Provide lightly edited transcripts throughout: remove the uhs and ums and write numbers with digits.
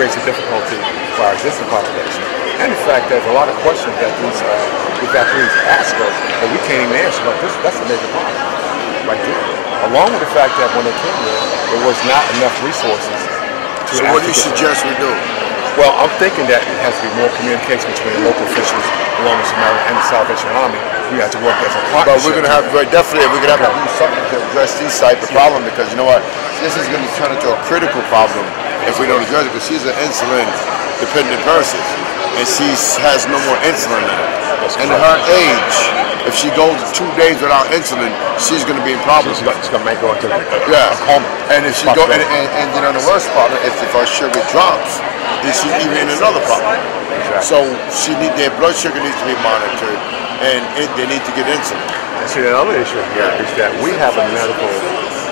creates a difficulty for our existing population. And the fact there's a lot of questions that these evacuees ask us that we can't even answer. But that's a major problem right there. Along with the fact that when they came here, there was not enough resources. So what do you suggest we do? Well, I'm thinking that it has to be more communication between the local officials, along with Samaritan and the Salvation Army. We have to work as a partnership. But we're going to have, definitely, we're going to have to do something to address this type of problem, because you know what? This is going to turn into a critical problem if we don't address it, because she's an insulin-dependent person, and she has no more insulin now. And at her age, if she goes 2 days without insulin, she's going to be in problems. It's going to make her into a coma. And if she go, and then on the worst part, if her sugar drops, then she's even in another problem. Exactly. So their blood sugar needs to be monitored, and they need to get insulin. And see, another issue here is that we have a medical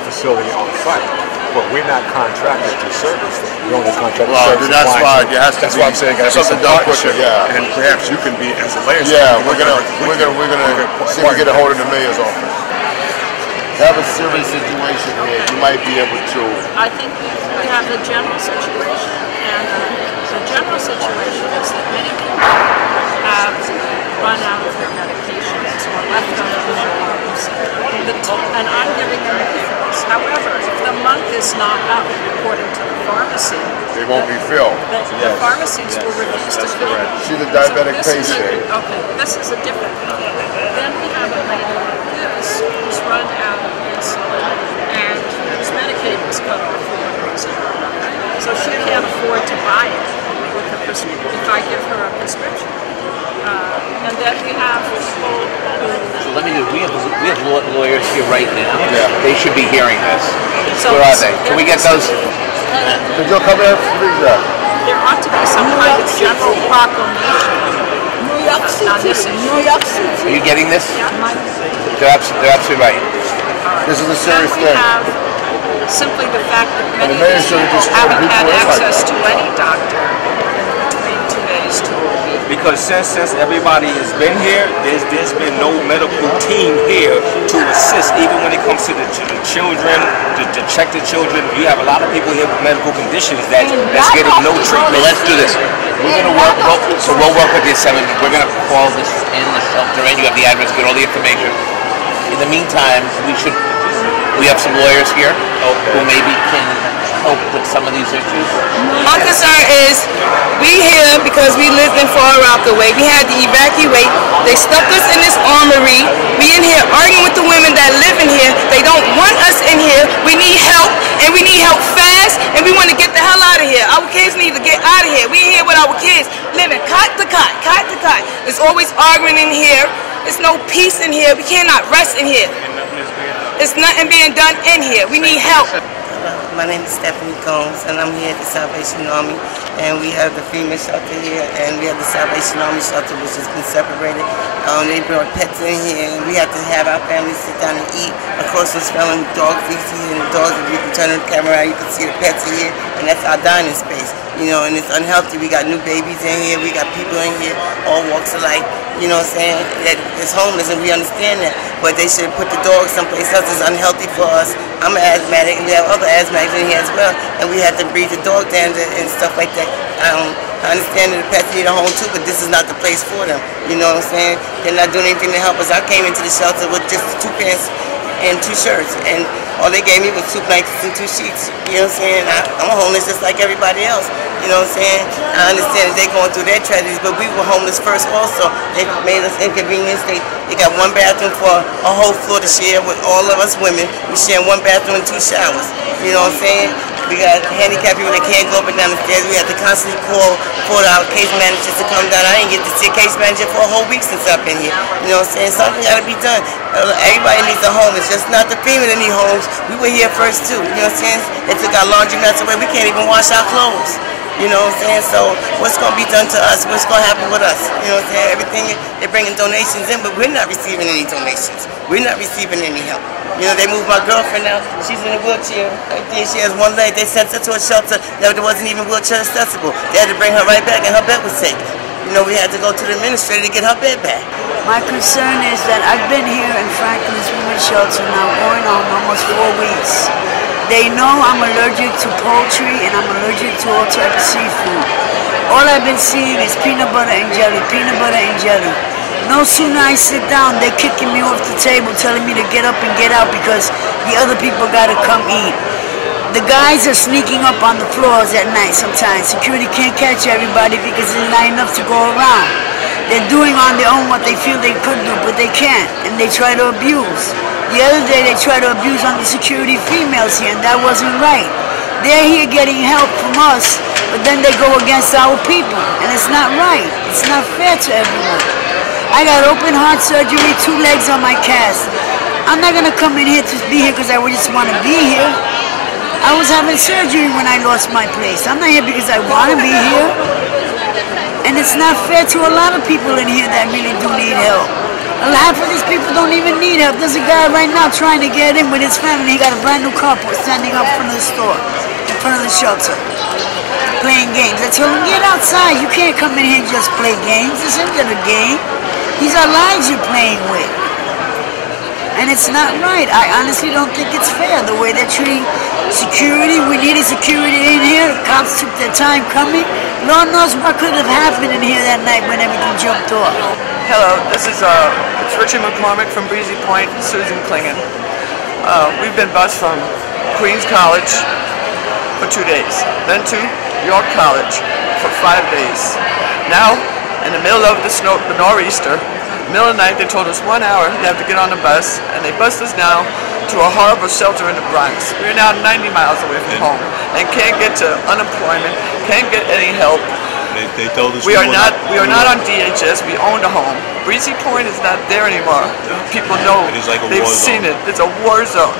facility on site, but we're not contracted to service them. We only contract to service. That's why there has to be why I'm saying something done quicker. Yeah. And perhaps you can be as a liaison. Yeah, we're gonna see if we get a hold of the mayor's office. Have a serious situation here. You might be able to. I think we have the general situation, and the general situation is that many people have run out of their medications or left out of their homes, and I'm giving them refills. However, if the month is not up, according to the pharmacy, they won't be filled. The pharmacies will refuse to fill them. She's a diabetic patient. Okay, this is a different problem. Then we have a lady like this who's run out of insulin and whose Medicaid was cut off for one reason or another. So she can't afford to buy it with a prescription if I give her a prescription. And then we have people who... So let me do, we have lawyers here right now. Yeah. They should be hearing this. So where are they? Can we get those? Could you come here? There ought to be some kind of general proclamation. New York City. New York City. Are you getting this? Yeah. They're absolutely right. This is a serious thing. Have simply the fact that many of these people haven't had access to any doctor between 2 days to a week. Because since everybody has been here, there's been no medical team here to assist, even when it comes to the children, to check the children. You have a lot of people here with medical conditions that's getting no treatment. Well, let's do this. We're going to work, we'll work with the assembly. We're going to call this in the shelter, and you have the address, get all the information. In the meantime, we have some lawyers here who maybe can help with some of these issues. My concern is we here because we lived in Far Rockaway. We had to evacuate. They stuck us in this armory. We in here arguing with the women that live in here. They don't want us in here. We need help, and we need help fast, and we want to get the hell out of here. Our kids need to get out of here. We in here with our kids living cot to cot, cot to cot. There's always arguing in here. There's no peace in here. We cannot rest in here. There's nothing being done in here. We need help. My name is Stephanie Combs, and I'm here at the Salvation Army, and we have the FEMA shelter here, and we have the Salvation Army shelter, which has been separated. They brought pets in here, and we have to have our families sit down and eat. Of course, we're smelling dog feces and the dogs. If you can turn the camera out, you can see the pets in here, and that's our dining space. You know, and it's unhealthy. We got new babies in here. We got people in here, all walks of life. You know what I'm saying? That it's homeless, and we understand that. But they should put the dogs someplace else. It's unhealthy for us. I'm an asthmatic, and we have other asthmatics in here as well. And we have to breathe the dog down and stuff like that. I understand that the pets need a home too, but this is not the place for them. You know what I'm saying? They're not doing anything to help us. I came into the shelter with just 2 pants and 2 shirts, and all they gave me was 2 blankets and 2 sheets. You know what I'm saying? I'm homeless just like everybody else. You know what I'm saying? I understand that they're going through their tragedies, but we were homeless first also. They made us inconvenienced. They got 1 bathroom for a whole floor to share with all of us women. We share 1 bathroom and 2 showers. You know what I'm saying? We got handicapped people that can't go up and down the stairs. We have to constantly call for our case managers to come down. I didn't get to see a case manager for a whole week since I've been here. You know what I'm saying? Something got to be done. Everybody needs a home. It's just not the FEMA that need homes. We were here first too. You know what I'm saying? They took our laundromats away. We can't even wash our clothes. You know what I'm saying? So what's going to be done to us? What's going to happen with us? You know what I'm saying? Everything, they're bringing donations in, but we're not receiving any donations. We're not receiving any help. You know, they moved my girlfriend now. She's in a wheelchair. Right there. She has 1 leg. They sent her to a shelter that wasn't even wheelchair accessible. They had to bring her right back, and her bed was taken. You know, we had to go to the administrator to get her bed back. My concern is that I've been here in Franklin's Women's Shelter now going on almost 4 weeks. They know I'm allergic to poultry and I'm allergic to all type of seafood. All I've been seeing is peanut butter and jelly, peanut butter and jelly. No sooner I sit down, they're kicking me off the table, telling me to get up and get out because the other people gotta come eat. The guys are sneaking up on the floors at night sometimes. Security can't catch everybody because there's not enough to go around. They're doing on their own what they feel they could do, but they can't, and they try to abuse. The other day they tried to abuse on the security females here, and that wasn't right. They're here getting help from us, but then they go against our people, and it's not right. It's not fair to everyone. I got open heart surgery, 2 legs on my cast. I'm not gonna come in here to be here because I just want to be here. I was having surgery when I lost my place. I'm not here because I want to be here. And it's not fair to a lot of people in here that really do need help. Half of these people don't even need help. There's a guy right now trying to get in with his family. He got a brand new carport standing up in front of the store, in front of the shelter, playing games. I told him, get outside. You can't come in here and just play games. This isn't a game. These are lives you're playing with. And it's not right. I honestly don't think it's fair the way they're treating security. We needed security in here. The cops took their time coming. Lord knows what could have happened in here that night when everything jumped off. Hello, this is it's Richard McCormick from Breezy Point, Susan Klingen. We've been bused from Queens College for 2 days, then to York College for 5 days. Now, in the middle of the nor'easter, middle of the night, they told us 1 hour they have to get on the bus, and they bused us now to a horrible shelter in the Bronx. We're now 90 miles away from home and can't get to unemployment, can't get any help. They told us we are not on DHS. We own the home. Breezy Point is not there anymore. People know. It is like a They've war seen zone. it. It's a war zone.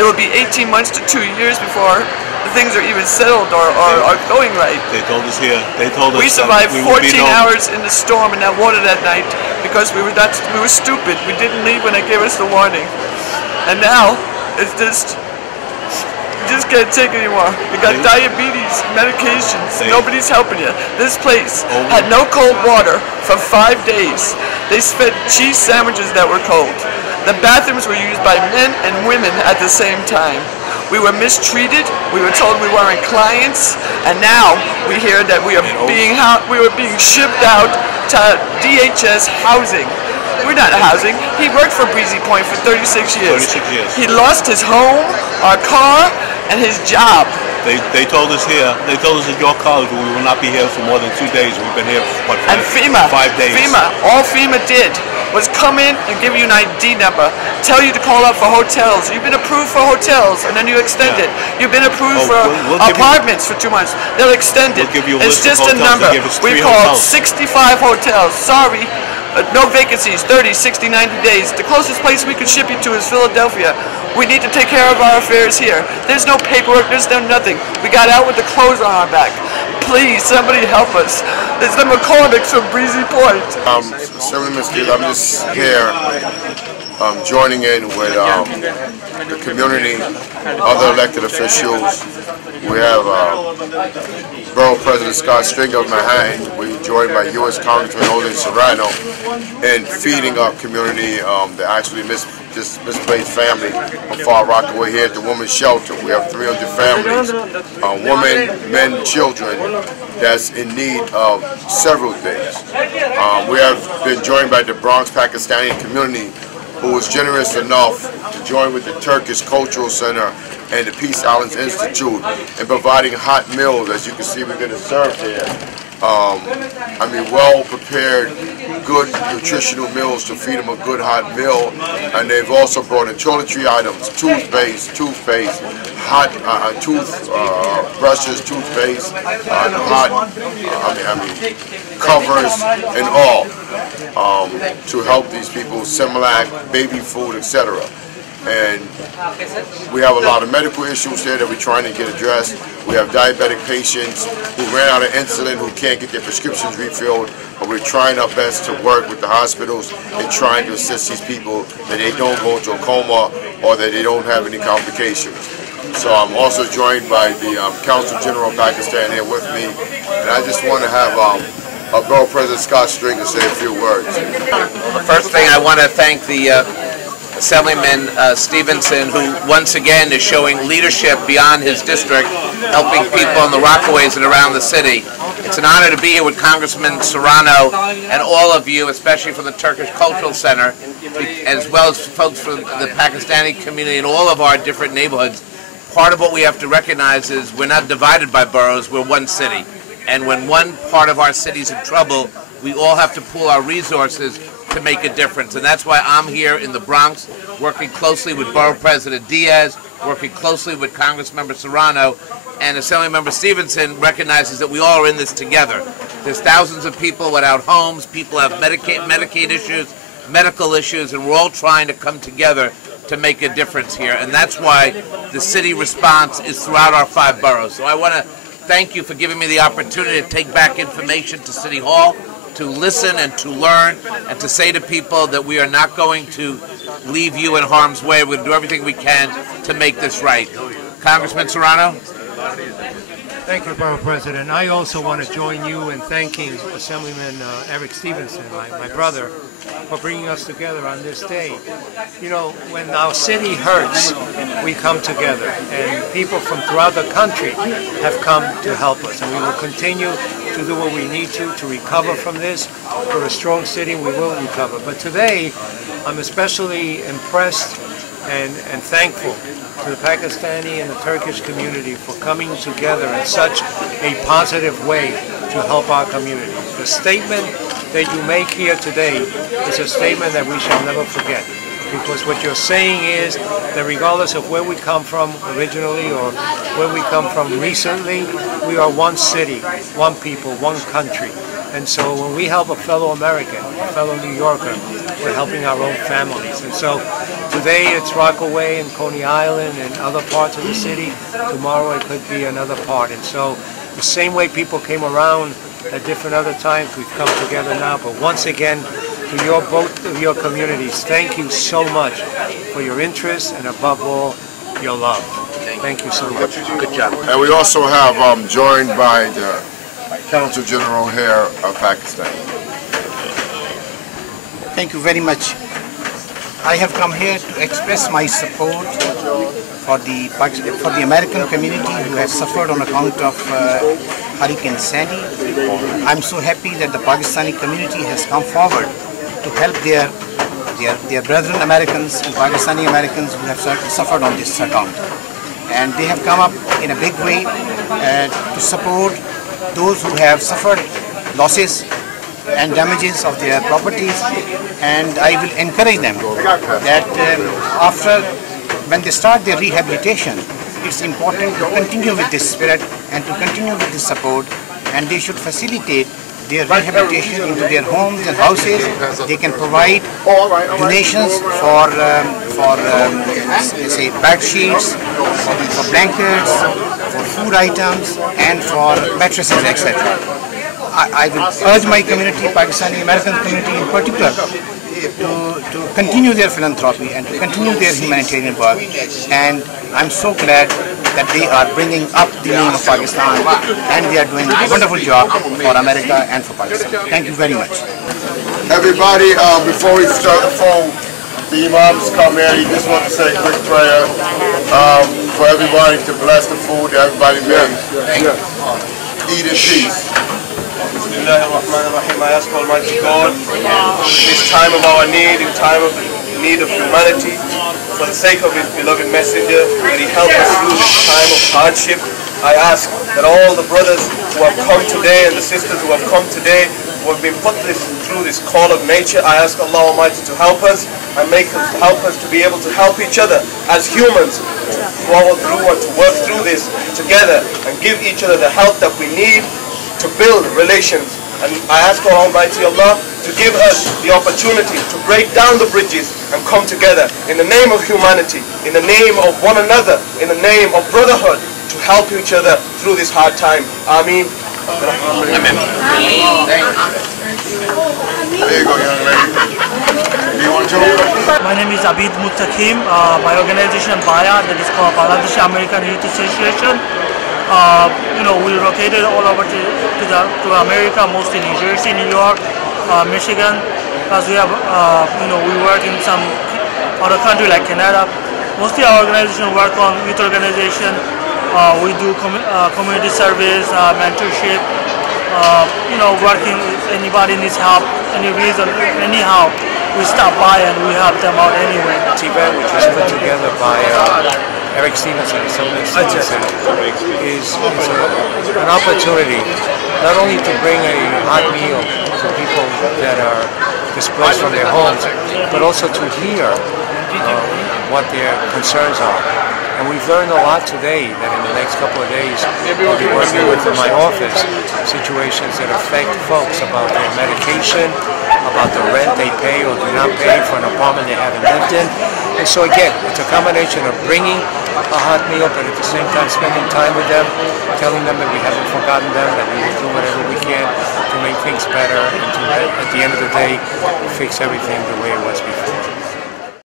It will be 18 months to 2 years before things are even settled or are going right. They told us here. They told us we survived we 14 hours in the storm in that water that night because we were stupid. We didn't leave when they gave us the warning, and now it's just. Just can't take it anymore. You got diabetes, medications. Nobody's helping you. This place had no cold water for 5 days. They fed cheese sandwiches that were cold. The bathrooms were used by men and women at the same time. We were mistreated. We were told we weren't clients, and now we hear that we were being shipped out to DHS housing. We're not housing. He worked for Breezy Point for 36 years. 36 years. He lost his home, our car, and his job. They told us here. They told us at York College we will not be here for more than 2 days. We've been here for what, and FEMA, 5 days. All FEMA did was come in and give you an ID number, tell you to call up for hotels. You've been approved for hotels, and then you extend it. You've been approved for apartments for 2 months. They'll extend it. It's just a number. We called 65 hotels. Sorry. No vacancies, 30, 60, 90 days. The closest place we could ship you to is Philadelphia. We need to take care of our affairs here. There's no paperwork, there's no nothing. We got out with the clothes on our back. Please, somebody help us. It's the McCormicks from Breezy Point. I'm just here joining in with the community, other elected officials. We have Borough President Scott Stringer of Manhattan. We're joined by U.S. Congressman Jose Serrano in feeding our community, the actually misplaced family from Far Rockaway here at the Women's Shelter. We have 300 families, women, men, children, that's in need of several things. We have been joined by the Bronx Pakistani community, who was generous enough to join with the Turkish Cultural Center and the Peace Islands Institute in providing hot meals. As you can see, we're going to serve here. Well-prepared, good nutritional meals to feed them a good hot meal. And they've also brought in toiletry items, toothpaste, hot brushes, toothpaste, covers, and all to help these people, Similac, baby food, etc. And we have a lot of medical issues here that we're trying to get addressed. We have diabetic patients who ran out of insulin, who can't get their prescriptions refilled, but we're trying our best to work with the hospitals and trying to assist these people that they don't go into a coma or that they don't have any complications. So I'm also joined by the Consul General of Pakistan here with me, and I just want to have Borough President Scott Stringer say a few words. Well, the first thing I want to thank the Assemblyman Stevenson, who once again is showing leadership beyond his district, helping people in the Rockaways and around the city. It's an honor to be here with Congressman Serrano and all of you, especially from the Turkish Cultural Center, as well as folks from the Pakistani community in all of our different neighborhoods. Part of what we have to recognize is we're not divided by boroughs, we're one city. And when one part of our city's in trouble, we all have to pool our resources to make a difference. And that's why I'm here in the Bronx, working closely with Borough President Diaz, working closely with Congressmember Serrano, and Assemblymember Stevenson recognizes that we all are in this together. There's thousands of people without homes, people have Medicaid issues, medical issues, and we're all trying to come together to make a difference here. And that's why the city response is throughout our 5 boroughs. So I want to thank you for giving me the opportunity to take back information to City Hall, to listen and to learn, and to say to people that we are not going to leave you in harm's way. We're going to do everything we can to make this right. Congressman Serrano? Thank you, Borough President. I also want to join you in thanking Assemblyman Eric Stevenson, my brother, for bringing us together on this day. You know, when our city hurts, we come together, and people from throughout the country have come to help us, and we will continue to do what we need to recover from this. We're a strong city, we will recover. But today, I'm especially impressed and thankful to the Pakistani and the Turkish community for coming together in such a positive way to help our community. The statement that you make here today is a statement that we shall never forget, because what you're saying is that regardless of where we come from originally or where we come from recently, we are one city, one people, one country. And so when we help a fellow American, a fellow New Yorker, we're helping our own families. And so today it's Rockaway and Coney Island and other parts of the city. Tomorrow it could be another part. And so the same way people came around at different other times, we've come together now. But once again, to your both of your communities, thank you so much for your interest and above all, your love. Thank you so much. Good job. And we also have joined by the Council General here of Pakistan. Thank you very much. I have come here to express my support for the American community who has suffered on account of Hurricane Sandy. I'm so happy that the Pakistani community has come forward to help their brethren Americans and Pakistani Americans who have suffered on this account. And they have come up in a big way to support those who have suffered losses and damages of their properties, and I will encourage them that when they start their rehabilitation, it's important to continue with this spirit and to continue with this support, and they should facilitate their rehabilitation into their homes and houses. They can provide donations for say bed sheets, for blankets, for food items, and for mattresses, etc. I will urge my community, Pakistani American community in particular, to continue their philanthropy and to continue their humanitarian work. And I'm so glad that they are bringing up the name of Pakistan, and they are doing a wonderful job for America and for Pakistan. Thank you very much. Everybody, before we start the phone, the imams come here. You just want to say a quick prayer for everybody to bless the food that everybody makes. Eat in peace. I ask Almighty God, in this time of our need, in time of need of humanity, for the sake of His beloved messenger, that He help us through this time of hardship. I ask that all the brothers who have come today and the sisters who have come today, who have been put through this call of nature, I ask Allah Almighty to help us and help us to be able to help each other as humans to follow through and to work through this together and give each other the help that we need to build relations. And I ask Almighty Allah to give us the opportunity to break down the bridges and come together in the name of humanity, in the name of one another, in the name of brotherhood, to help each other through this hard time. Ameen. Amen. There you go, young lady. Do you want to? My name is Abid Muttaqim. My organization BAYA, that is called Bangladesh American Youth Association. We located all over to America, mostly New Jersey, New York, Michigan, because we have, we work in some other country like Canada. Mostly our organization work on youth organization. We do community service, mentorship, working if anybody needs help, any reason, anyhow, we stop by and we help them out anyway. This event, which was put together by Eric Stevenson, is an opportunity not only to bring a hot meal to people that are displaced from their homes, but also to hear what their concerns are. And we've learned a lot today that in the next couple of days we'll be working with in my office situations that affect folks about their medication, about the rent they pay or do not pay for an apartment they haven't lived in. And so again, it's a combination of bringing a hot meal, but at the same time spending time with them, telling them that we haven't forgotten them, that we will do whatever we can to make things better and to, at the end of the day, fix everything the way it was before.